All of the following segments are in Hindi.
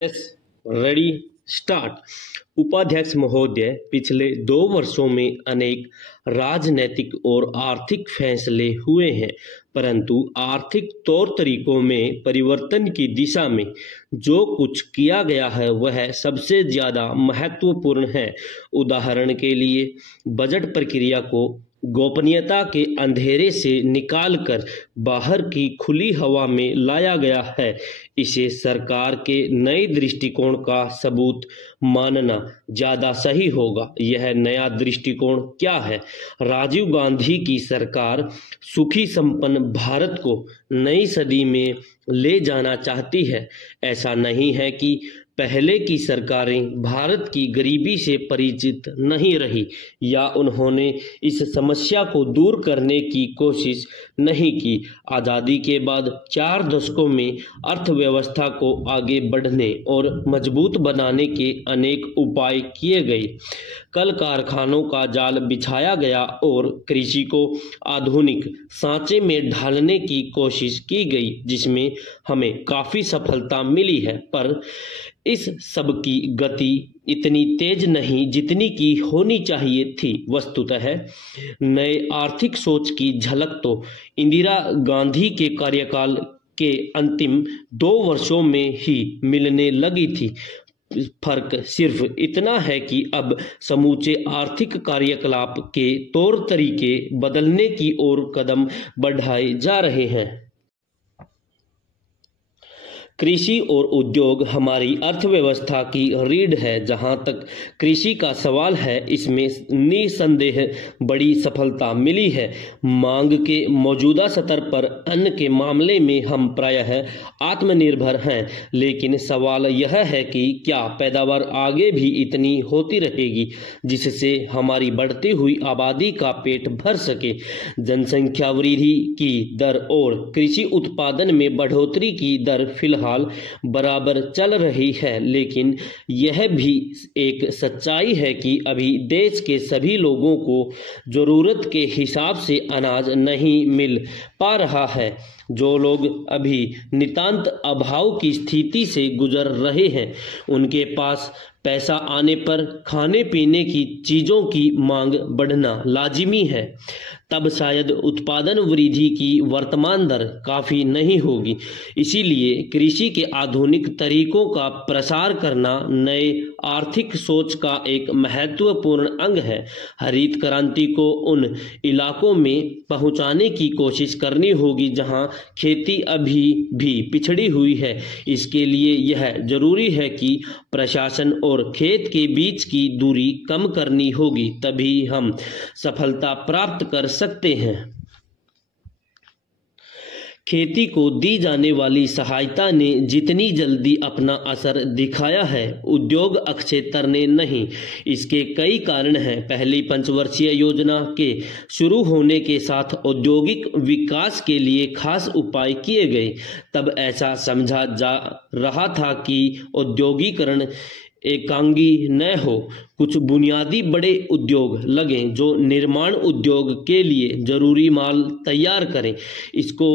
Yes, ready, start. उपाध्यक्ष महोदय, पिछले 2 वर्षों में अनेक राजनैतिक और आर्थिक फैसले हुए हैं, परंतु आर्थिक तौर तरीकों में परिवर्तन की दिशा में जो कुछ किया गया है वह सबसे ज्यादा महत्वपूर्ण है। उदाहरण के लिए, बजट प्रक्रिया को गोपनीयता के अंधेरे से निकालकर बाहर की खुली हवा में लाया गया है। इसे सरकार के नए दृष्टिकोण का सबूत मानना ज्यादा सही होगा। यह नया दृष्टिकोण क्या है? राजीव गांधी की सरकार सुखी संपन्न भारत को नई सदी में ले जाना चाहती है। ऐसा नहीं है कि पहले की सरकारें भारत की गरीबी से परिचित नहीं रही या उन्होंने इस समस्या को दूर करने की कोशिश नहीं की। आज़ादी के बाद 4 दशकों में अर्थव्यवस्था को आगे बढ़ने और मजबूत बनाने के अनेक उपाय किए गए। कल कारखानों का जाल बिछाया गया और कृषि को आधुनिक सांचे में ढालने की कोशिश की गई, जिसमें हमें काफी सफलता मिली है। पर इस सब की गति इतनी तेज नहीं जितनी की होनी चाहिए थी। वस्तुतः नए आर्थिक सोच की झलक तो इंदिरा गांधी के कार्यकाल के अंतिम 2 वर्षों में ही मिलने लगी थी। फर्क सिर्फ इतना है कि अब समूचे आर्थिक कार्यकलाप के तौर तरीके बदलने की ओर कदम बढ़ाए जा रहे हैं। कृषि और उद्योग हमारी अर्थव्यवस्था की रीढ़ है। जहां तक कृषि का सवाल है, इसमें निसंदेह बड़ी सफलता मिली है। मांग के मौजूदा स्तर पर अन्न के मामले में हम प्रायः आत्मनिर्भर हैं, लेकिन सवाल यह है कि क्या पैदावार आगे भी इतनी होती रहेगी जिससे हमारी बढ़ती हुई आबादी का पेट भर सके। जनसंख्या वृद्धि की दर और कृषि उत्पादन में बढ़ोतरी की दर फिलहाल बराबर चल रही है, लेकिन यह भी एक सच्चाई है कि अभी देश के सभी लोगों को जरूरत के हिसाब से अनाज नहीं मिल पा रहा है। जो लोग अभी नितांत अभाव की स्थिति से गुजर रहे हैं, उनके पास पैसा आने पर खाने पीने की चीजों की मांग बढ़ना लाजिमी है। तब शायद उत्पादन वृद्धि की वर्तमान दर काफी नहीं होगी। इसीलिए कृषि के आधुनिक तरीकों का प्रसार करना नए आर्थिक सोच का एक महत्वपूर्ण अंग है। हरित क्रांति को उन इलाकों में पहुंचाने की कोशिश करनी होगी जहां खेती अभी भी पिछड़ी हुई है। इसके लिए यह जरूरी है कि प्रशासन और खेत के बीच की दूरी कम करनी होगी, तभी हम सफलता प्राप्त कर सकते हैं। खेती को दी जाने वाली सहायता ने जितनी जल्दी अपना असर दिखाया है, उद्योग क्षेत्र ने नहीं। इसके कई कारण हैं। पहली पंचवर्षीय योजना के शुरू होने के साथ औद्योगिक विकास के लिए खास उपाय किए गए। तब ऐसा समझा जा रहा था कि औद्योगिकरण एकांगी न हो, कुछ बुनियादी बड़े उद्योग लगें जो निर्माण उद्योग के लिए जरूरी माल तैयार करें। इसको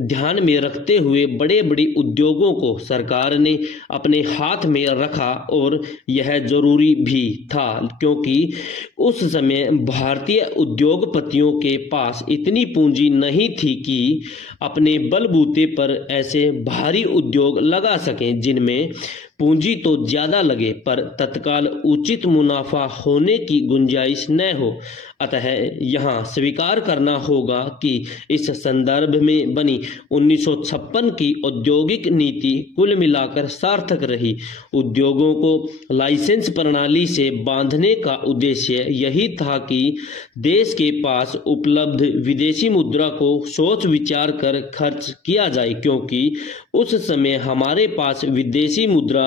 ध्यान में रखते हुए बड़े बड़े उद्योगों को सरकार ने अपने हाथ में रखा और यह जरूरी भी था, क्योंकि उस समय भारतीय उद्योगपतियों के पास इतनी पूंजी नहीं थी कि अपने बलबूते पर ऐसे भारी उद्योग लगा सकें जिनमें पूंजी तो ज्यादा लगे पर तत्काल उचित मुनाफा होने की गुंजाइश न हो। अतः यहाँ स्वीकार करना होगा कि इस संदर्भ में बनी 1956 की औद्योगिक नीति कुल मिलाकर सार्थक रही। उद्योगों को लाइसेंस प्रणाली से बांधने का उद्देश्य यही था कि देश के पास उपलब्ध विदेशी मुद्रा को सोच विचार कर खर्च किया जाए, क्योंकि उस समय हमारे पास विदेशी मुद्रा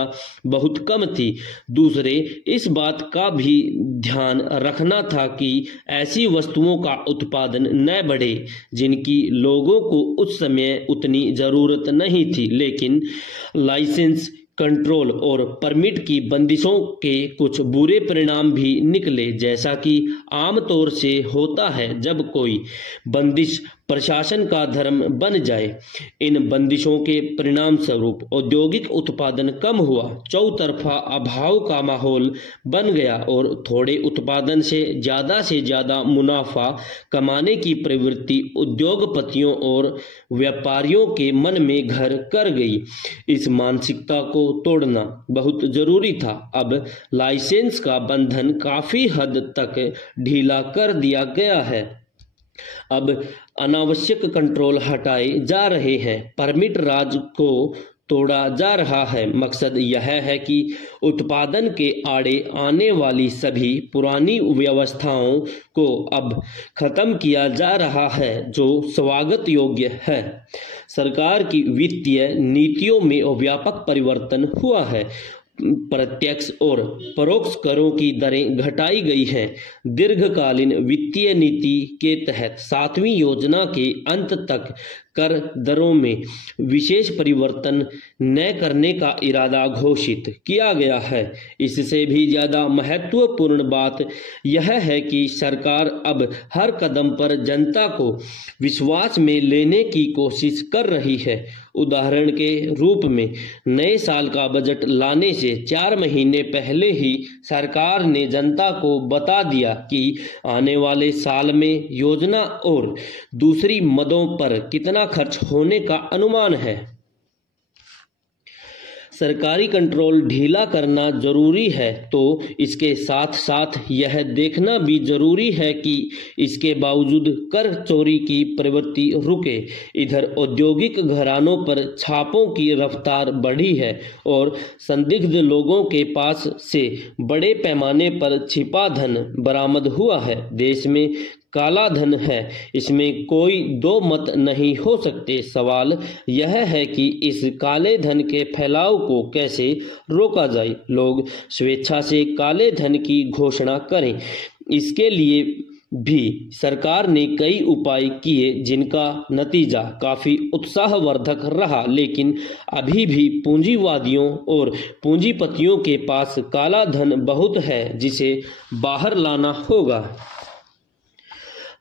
बहुत कम थी। दूसरे, इस बात का भी ध्यान रखना था कि ऐसी वस्तुओं का उत्पादन न बढ़े जिनकी लोगों को उस समय उतनी जरूरत नहीं थी। लेकिन लाइसेंस, कंट्रोल और परमिट की बंदिशों के कुछ बुरे परिणाम भी निकले। जैसा कि आमतौर से होता है, जब कोई बंदिश प्रशासन का धर्म बन जाए। इन बंदिशों के परिणाम स्वरूप औद्योगिक उत्पादन कम हुआ, चौतरफा अभाव का माहौल बन गया और थोड़े उत्पादन से ज़्यादा मुनाफा कमाने की प्रवृत्ति उद्योगपतियों और व्यापारियों के मन में घर कर गई। इस मानसिकता को तोड़ना बहुत जरूरी था। अब लाइसेंस का बंधन काफी हद तक ढीला कर दिया गया है। अब अनावश्यक कंट्रोल हटाए जा रहे हैं, परमिट राज को तोड़ा जा रहा है। मकसद यह है कि उत्पादन के आड़े आने वाली सभी पुरानी व्यवस्थाओं को अब खत्म किया जा रहा है, जो स्वागत योग्य है। सरकार की वित्तीय नीतियों में व्यापक परिवर्तन हुआ है। प्रत्यक्ष और परोक्ष करों की दरें घटाई गई हैं। दीर्घकालीन वित्तीय नीति के तहत 7वीं योजना के अंत तक कर दरों में विशेष परिवर्तन न करने का इरादा घोषित किया गया है। इससे भी ज़्यादा महत्वपूर्ण बात यह है कि सरकार अब हर कदम पर जनता को विश्वास में लेने की कोशिश कर रही है। उदाहरण के रूप में नए साल का बजट लाने से 4 महीने पहले ही सरकार ने जनता को बता दिया कि आने वाले साल में योजना और दूसरी मदों पर कितना खर्च होने का अनुमान है। सरकारी कंट्रोल ढीला करना जरूरी है, तो इसके साथ साथ यह देखना भी जरूरी है कि इसके बावजूद कर चोरी की प्रवृत्ति रुके। इधर औद्योगिक घरानों पर छापों की रफ्तार बढ़ी है और संदिग्ध लोगों के पास से बड़े पैमाने पर छिपा धन बरामद हुआ है। देश में काला धन है, इसमें कोई दो मत नहीं हो सकते। सवाल यह है कि इस काले धन के फैलाव को कैसे रोका जाए। लोग स्वेच्छा से काले धन की घोषणा करें, इसके लिए भी सरकार ने कई उपाय किए, जिनका नतीजा काफी उत्साहवर्धक रहा। लेकिन अभी भी पूंजीवादियों और पूंजीपतियों के पास काला धन बहुत है, जिसे बाहर लाना होगा।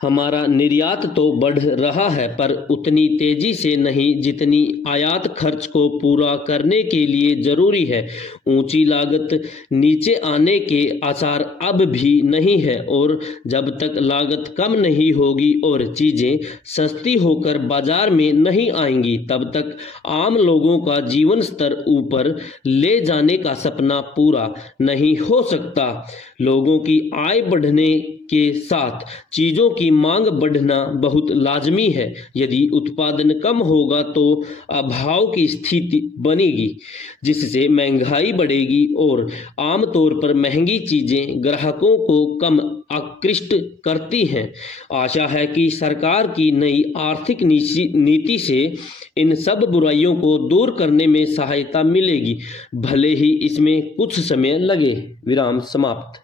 हमारा निर्यात तो बढ़ रहा है, पर उतनी तेजी से नहीं जितनी आयात खर्च को पूरा करने के लिए जरूरी है। ऊंची लागत नीचे आने के आसार अब भी नहीं है और जब तक लागत कम नहीं होगी और चीजें सस्ती होकर बाजार में नहीं आएंगी, तब तक आम लोगों का जीवन स्तर ऊपर ले जाने का सपना पूरा नहीं हो सकता। लोगों की आय बढ़ने के साथ चीजों की मांग बढ़ना बहुत लाजमी है। यदि उत्पादन कम होगा तो अभाव की स्थिति बनेगी, जिससे महंगाई बढ़ेगी और आमतौर पर महंगी चीजें ग्राहकों को कम आकृष्ट करती हैं। आशा है कि सरकार की नई आर्थिक नीति से इन सब बुराइयों को दूर करने में सहायता मिलेगी, भले ही इसमें कुछ समय लगे। विराम समाप्त।